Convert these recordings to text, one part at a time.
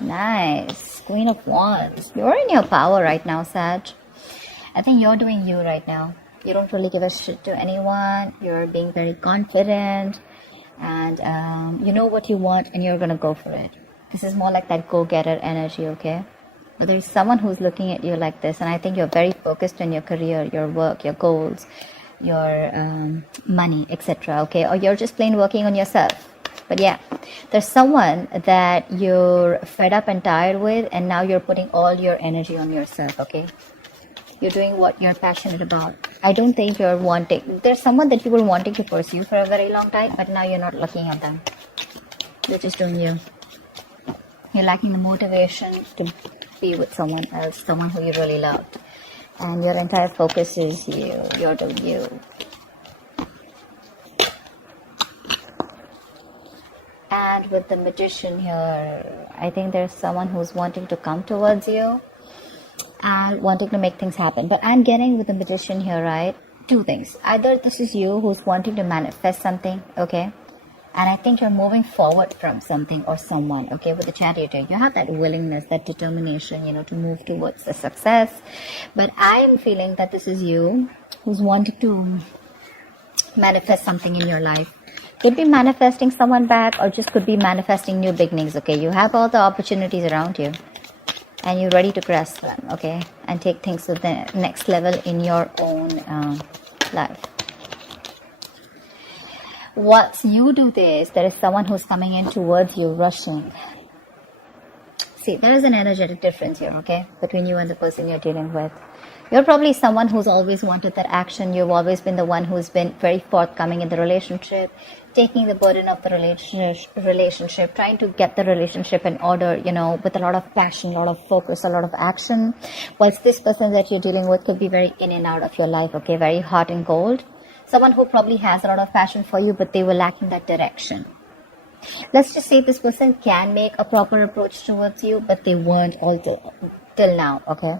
Nice. Queen of Wands. You're in your power right now, Sag. I think you're doing you right now. You don't really give a shit to anyone. You're being very confident. And you know what you want and you're going to go for it. This is more like that go-getter energy, okay? But there's someone who's looking at you like this. And I think you're very focused on your career, your work, your goals, your money, etc. Okay, or you're just plain working on yourself. But yeah, there's someone that you're fed up and tired with, and now you're putting all your energy on yourself. Okay, you're doing what you're passionate about. I don't think you're wanting, there's someone that you were wanting to pursue for a very long time, but now you're not looking at them. You're just doing you. You're lacking the motivation to be with someone else, someone who you really loved. And your entire focus is you. You're doing you. And with the Magician here, I think there's someone who's wanting to come towards you and wanting to make things happen. But I'm getting with the Magician here, right? Two things. Either this is you who's wanting to manifest something, okay? And I think you're moving forward from something or someone, okay? With the Chariot, you have that willingness, that determination, you know, to move towards the success. But I'm feeling that this is you who's wanting to manifest something in your life. Could be manifesting someone back, or just could be manifesting new beginnings, okay? You have all the opportunities around you and you're ready to grasp them, okay? And take things to the next level in your own life. Once you do this, there is someone who's coming in towards you, rushing. See, there is an energetic difference here, okay? Between you and the person you're dealing with. You're probably someone who's always wanted that action. You've always been the one who's been very forthcoming in the relationship, taking the burden of the relationship, trying to get the relationship in order, you know, with a lot of passion, a lot of focus, a lot of action. Whilst this person that you're dealing with could be very in and out of your life, okay? Very hot and cold. Someone who probably has a lot of passion for you, but they were lacking that direction. Let's just say this person can make a proper approach towards you, but they weren't all till now, okay?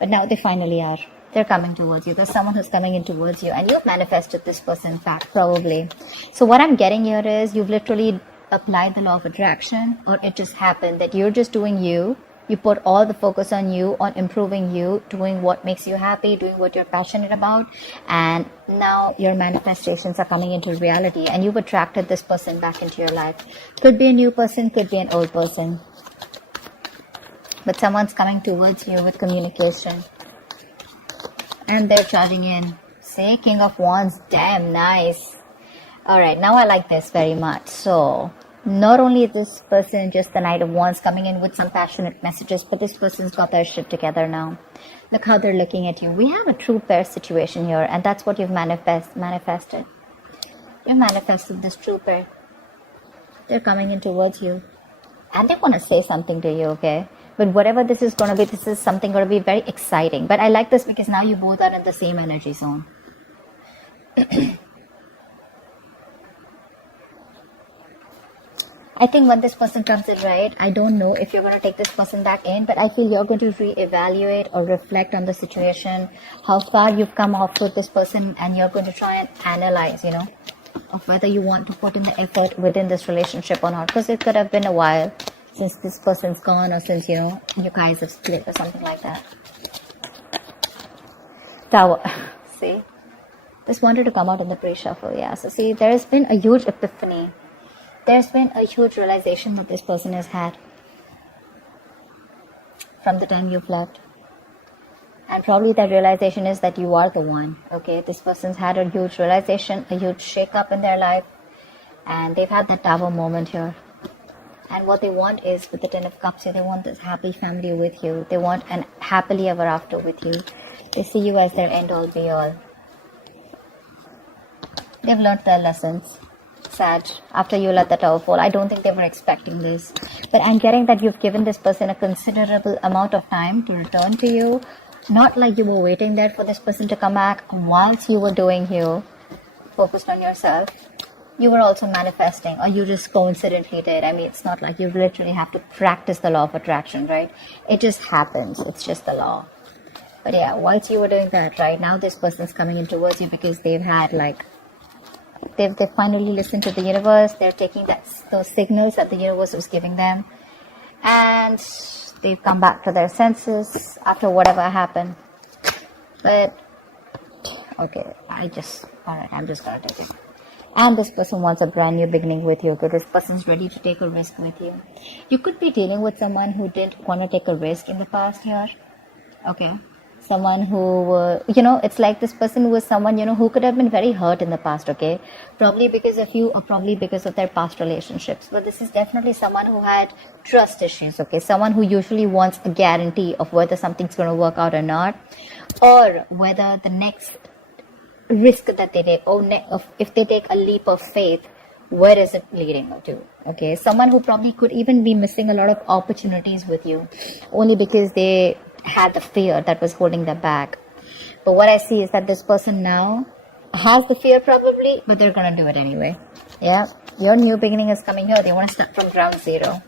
But now they finally are. They're coming towards you. There's someone who's coming in towards you, and you've manifested this person back, probably. So what I'm getting here is you've literally applied the law of attraction, or it just happened that you're just doing you. You put all the focus on you, on improving you, doing what makes you happy, doing what you're passionate about. And now your manifestations are coming into reality, and you've attracted this person back into your life. Could be a new person, could be an old person. But someone's coming towards you with communication. And they're charging in. Say, King of Wands. Damn, nice. Alright, now I like this very much. So, not only is this person just the Knight of Wands coming in with some passionate messages, but this person's got their shit together now. Look how they're looking at you. We have a true pair situation here, and that's what you've manifested. You manifested this true pair. They're coming in towards you. And they want to say something to you, okay? But whatever this is going to be, this is something going to be very exciting. But I like this because now you both are in the same energy zone. I think when this person comes in, right, I don't know if you're going to take this person back in, but I feel you're going to reevaluate or reflect on the situation, how far you've come off with this person, and you're going to try and analyze, you know, of whether you want to put in the effort within this relationship or not. Because it could have been a while since this person's gone, or since, you know, you guys have split or something like that. Tower. See? This wanted to come out in the pre-shuffle, yeah. So see, there's been a huge epiphany. There's been a huge realization that this person has had from the time you've left. And probably that realization is that you are the one, okay? This person's had a huge realization, a huge shake-up in their life. And they've had that Tower moment here. And what they want is, with the Ten of Cups here, they want this happy family with you. They want an happily ever after with you. They see you as their end-all be-all. They've learned their lessons. Sag, after you let the Tower fall, I don't think they were expecting this. But I'm getting that you've given this person a considerable amount of time to return to you. Not like you were waiting there for this person to come back whilst you were doing you. Focused on yourself. You were also manifesting, or you just coincidentally did. I mean, it's not like you literally have to practice the law of attraction, right? It just happens. It's just the law. But yeah, whilst you were doing that, right, now this person's coming in towards you because they've had like, they've finally listened to the universe. They're taking those signals that the universe was giving them. and they've come back to their senses after whatever happened. But okay, I'm just gonna take it. And this person wants a brand new beginning with you. Okay, this person's ready to take a risk with you. You could be dealing with someone who didn't want to take a risk in the past here. Okay, someone who it's like this person was someone who could have been very hurt in the past. Okay, probably because of you or probably because of their past relationships. But this is definitely someone who had trust issues. Okay, someone who usually wants a guarantee of whether something's going to work out or not, or whether the next risk that they take, or if they take a leap of faith, where is it leading to? Okay, someone who probably could even be missing a lot of opportunities with you only because they had the fear that was holding them back. But what I see is that this person now has the fear probably, but they're gonna do it anyway. Yeah, your new beginning is coming here. They want to start from ground zero,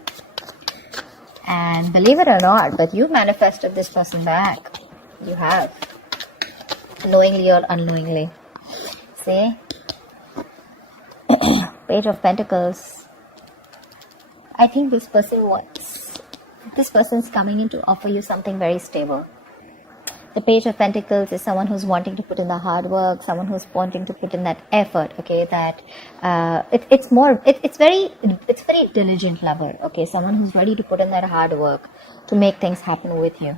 and believe it or not, but you manifested this person back. You have, knowingly or unknowingly. See, Page of Pentacles. I think this person's coming in to offer you something very stable. The Page of Pentacles is someone who's wanting to put in the hard work, someone who's wanting to put in that effort. Okay, that it's very diligent lover. Okay, someone who's ready to put in that hard work to make things happen with you.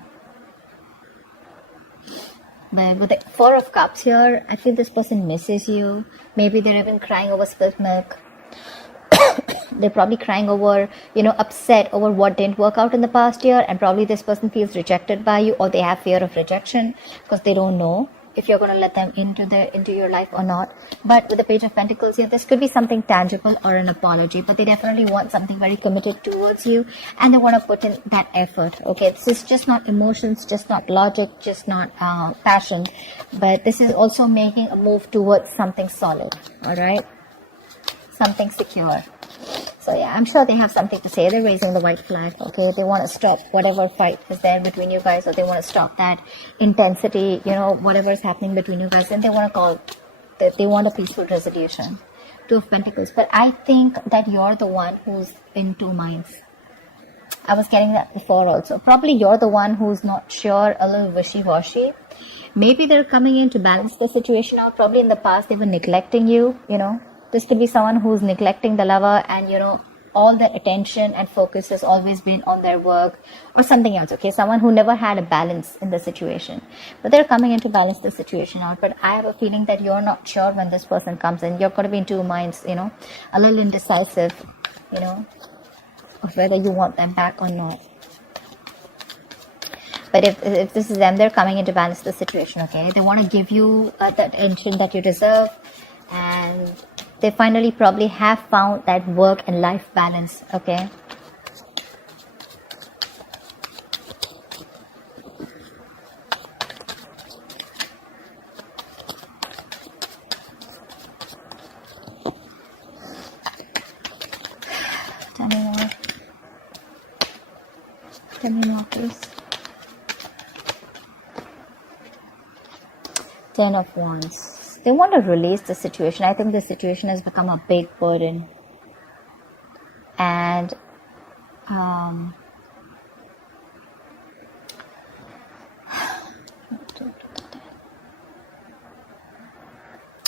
But with the Four of Cups here, I feel this person misses you. Maybe they're even crying over spilt milk. They're probably crying over, upset over what didn't work out in the past year. And probably this person feels rejected by you, or they have fear of rejection because they don't know if you're going to let them into your life or not. But with the Page of Pentacles here, this could be something tangible or an apology, but they definitely want something very committed towards you, and they want to put in that effort. Okay, this is just not emotions, just not logic, just not passion, but this is also making a move towards something solid. All right, something secure. So yeah, I'm sure they have something to say. They're raising the white flag. Okay, they want to stop whatever fight is there between you guys, or they want to stop that intensity, whatever is happening between you guys, and they want a peaceful resolution. Two of Pentacles. But I think that you're the one who's in two minds. I was getting that before also. Probably you're the one who's not sure, a little wishy-washy. Maybe they're coming in to balance the situation out. Probably in the past they were neglecting you, This could be someone who's neglecting the lover, and all their attention and focus has always been on their work or something else. Okay, someone who never had a balance in the situation, but they're coming in to balance the situation out. But I have a feeling that you're not sure when this person comes in. You're going to be in two minds, a little indecisive, of whether you want them back or not. But if this is them, they're coming in to balance the situation. Okay, they want to give you the attention that you deserve, and they finally probably have found that work and life balance. Okay, tell me more please. Ten of Wands. They want to release the situation. I think the situation has become a big burden. And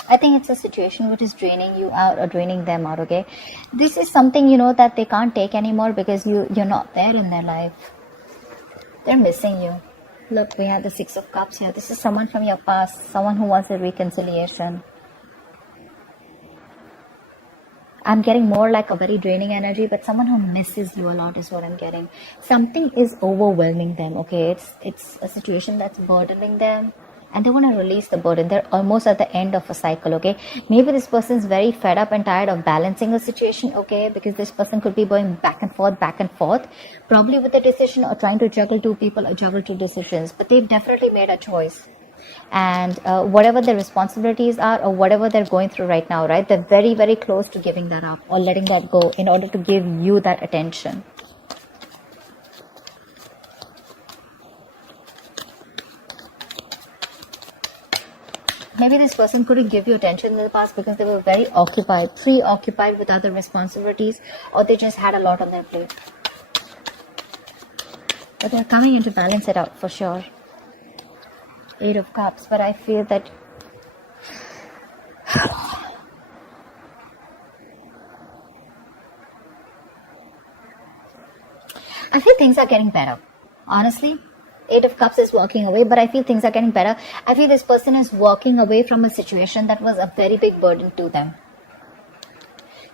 I think it's a situation which is draining you out or draining them out. Okay, this is something that they can't take anymore because you're not there in their life. They're missing you. Look, we have the Six of Cups here. This is someone from your past, someone who wants a reconciliation. I'm getting more like a very draining energy, but someone who misses you a lot is what I'm getting. Something is overwhelming them, okay? It's a situation that's burdening them, and they want to release the burden. They're almost at the end of a cycle, okay? Maybe this person's very fed up and tired of balancing a situation, okay? Because this person could be going back and forth, probably with a decision or trying to juggle two people or juggle two decisions. But they've definitely made a choice. And whatever their responsibilities are or whatever they're going through right now, right? They're very, very close to giving that up or letting that go in order to give you that attention. Maybe this person couldn't give you attention in the past because they were very preoccupied with other responsibilities, or they just had a lot on their plate. But they're coming in to balance it out for sure. 8 of Cups, but I feel that I feel things are getting better. Honestly, 8 of Cups is walking away, but I feel things are getting better. I feel this person is walking away from a situation that was a very big burden to them.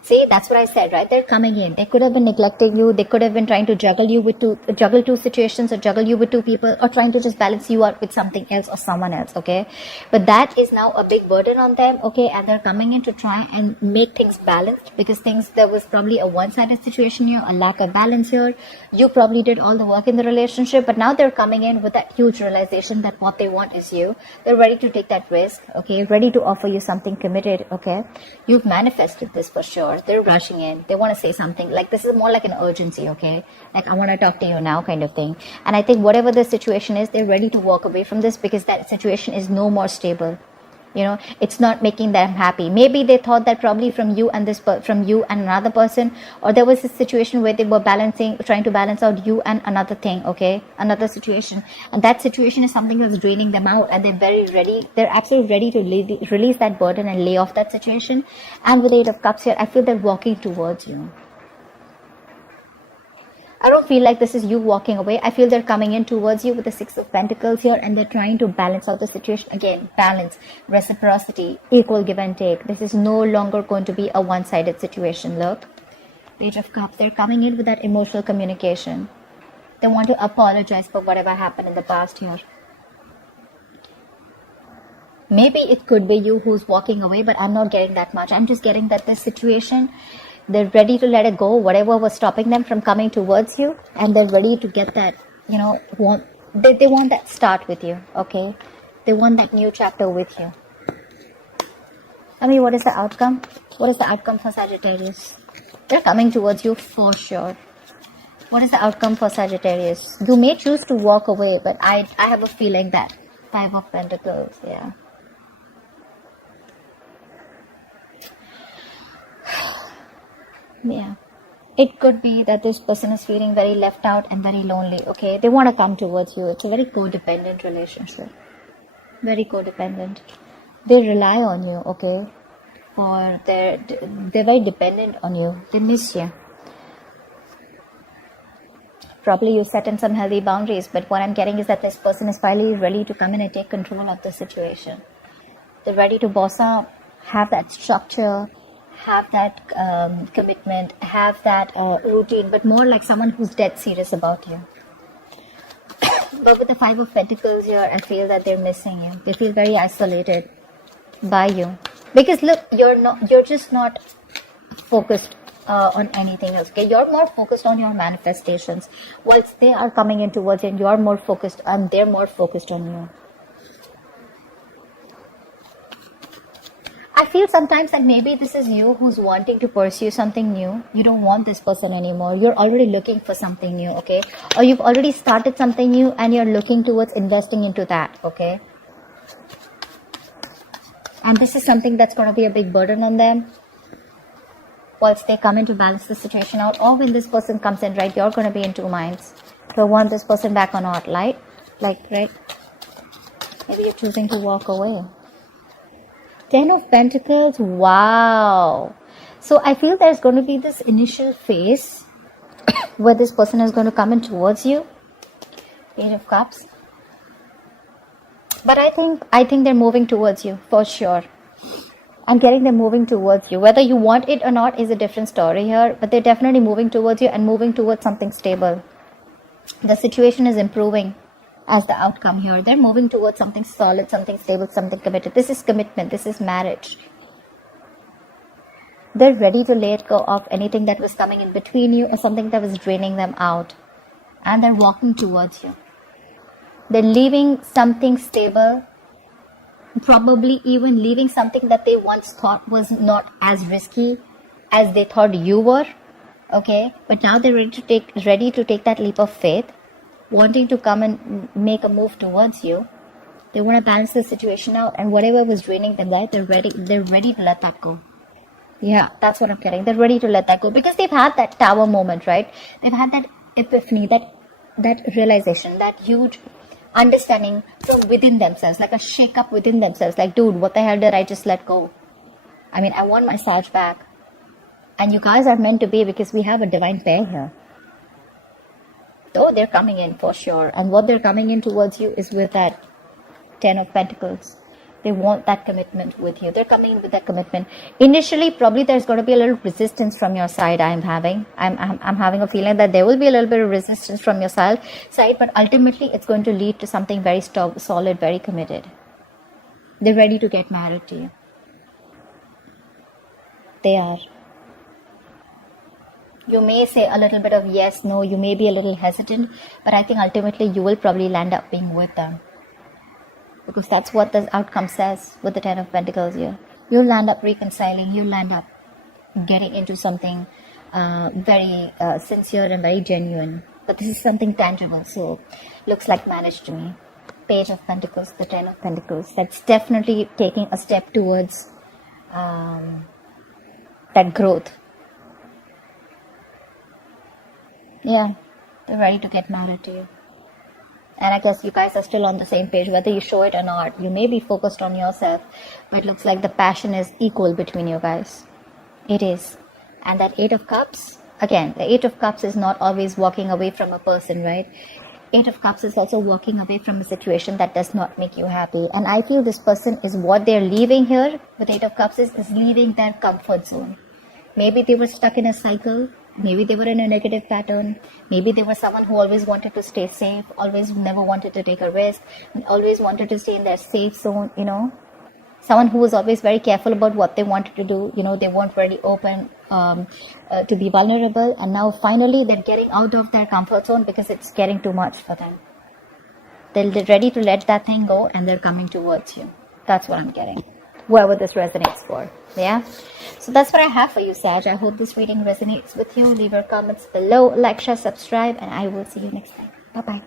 See, that's what I said, right? They're coming in. They could have been neglecting you. They could have been trying to juggle two situations, or juggle you with two people, or trying to just balance you out with something else or someone else, okay? But that is now a big burden on them, okay? And they're coming in to try and make things balanced, because there was probably a one-sided situation here, a lack of balance here. You probably did all the work in the relationship, but now they're coming in with that huge realization that what they want is you. They're ready to take that risk, okay? Ready to offer you something committed, okay? You've manifested this for sure. They're rushing in. They want to say something. Like, this is more like an urgency, okay? Like, I want to talk to you now kind of thing. And I think whatever the situation is, they're ready to walk away from this, because that situation is no more stable. You know, it's not making them happy. Maybe they thought that probably from you and another person, or there was a situation where they were trying to balance out you and another thing, okay? Another situation. And that situation is something that's draining them out, and they're very ready. They're absolutely ready to release that burden and lay off that situation. And with 8 of Cups here, I feel they're walking towards you. I don't feel like this is you walking away. I feel they're coming in towards you with the 6 of Pentacles here, and they're trying to balance out the situation. Again, balance, reciprocity, equal give and take. This is no longer going to be a one-sided situation. Look, Page of Cups, they're coming in with that emotional communication. They want to apologize for whatever happened in the past here. Maybe it could be you who's walking away, but I'm not getting that much. I'm just getting that this situation, they're ready to let it go, whatever was stopping them from coming towards you, and they're ready to get that, you know, they want that start with you, okay? They want that new chapter with you. I mean, what is the outcome? What is the outcome for Sagittarius? They're coming towards you for sure. What is the outcome for Sagittarius? You may choose to walk away, but I have a feeling that 5 of Pentacles, yeah. Yeah, it could be that this person is feeling very left out and very lonely, okay? They want to come towards you. It's a very codependent relationship. Very codependent. They rely on you, okay? They're very dependent on you. They miss you. Probably you set in some healthy boundaries, but what I'm getting is that this person is finally ready to come in and take control of the situation. They're ready to boss up, have that structure, have that commitment, have that routine, but more like someone who's dead serious about you. But with the 5 of Pentacles here, I feel that they're missing you. They feel very isolated by you. Because look, you're just not focused on anything else, okay? You're more focused on your manifestations. Whilst they are coming in towards you, and you're more focused, and they're more focused on you. I feel sometimes that maybe this is you who's wanting to pursue something new. You don't want this person anymore. You're already looking for something new, okay? Or you've already started something new and you're looking towards investing into that, okay? And this is something that's going to be a big burden on them. Whilst they come in to balance the situation out, or when this person comes in, right, you're going to be in two minds. Do I want this person back or not, right? Right? Maybe you're choosing to walk away. 10 of Pentacles, wow. So I feel there's going to be this initial phase where this person is going to come in towards you. Page of Cups. But I think they're moving towards you for sure. I'm getting them moving towards you. Whether you want it or not is a different story here, but they're definitely moving towards you and moving towards something stable. The situation is improving as the outcome here. They're moving towards something solid, something stable, something committed. This is commitment. This is marriage. They're ready to let go of anything that was coming in between you or something that was draining them out. And they're walking towards you. They're leaving something stable, probably even leaving something that they once thought was not as risky as they thought you were. Okay, but now they're ready to take that leap of faith, wanting to come and make a move towards you. They want to balance the situation out, and whatever was draining them, right, they're ready to let that go. Yeah, that's what I'm getting. They're ready to let that go because they've had that tower moment, right? They've had that epiphany, that that realization, that huge understanding from within themselves, like a shake up within themselves, like, dude, what the hell did I just let go? I mean, I want my Sag back. And you guys are meant to be, because we have a divine pair here. Oh, they're coming in for sure. And what they're coming in towards you is with that 10 of Pentacles. They want that commitment with you. They're coming in with that commitment. Initially, probably there's going to be a little resistance from your side. I'm having a feeling that there will be a little bit of resistance from your side, but ultimately it's going to lead to something very solid, very committed. They're ready to get married to you. They are. You may say a little bit of yes, no, you may be a little hesitant, but I think ultimately you will probably land up being with them. Because that's what the outcome says with the 10 of Pentacles here. You'll land up reconciling, you'll land up getting into something very sincere and very genuine. But this is something tangible, so looks like marriage to me. Page of Pentacles, the 10 of Pentacles. That's definitely taking a step towards that growth. Yeah, they're ready to get married to you. And I guess you guys are still on the same page, whether you show it or not. You may be focused on yourself, but it looks like the passion is equal between you guys. It is. And that 8 of Cups, again, the 8 of Cups is not always walking away from a person, right? 8 of Cups is also walking away from a situation that does not make you happy. And I feel this person is what they're leaving here with 8 of Cups is leaving their comfort zone. Maybe they were stuck in a cycle. Maybe they were in a negative pattern. Maybe they were someone who always wanted to stay safe, always never wanted to take a risk, always wanted to stay in their safe zone, you know. Someone who was always very careful about what they wanted to do. You know, they weren't very open to be vulnerable. And now finally they're getting out of their comfort zone because it's getting too much for them. They're ready to let that thing go and they're coming towards you. That's what I'm getting. Whoever this resonates for. Yeah. So that's what I have for you, Sag. I hope this reading resonates with you. Leave your comments below, like, share, subscribe, and I will see you next time. Bye-bye.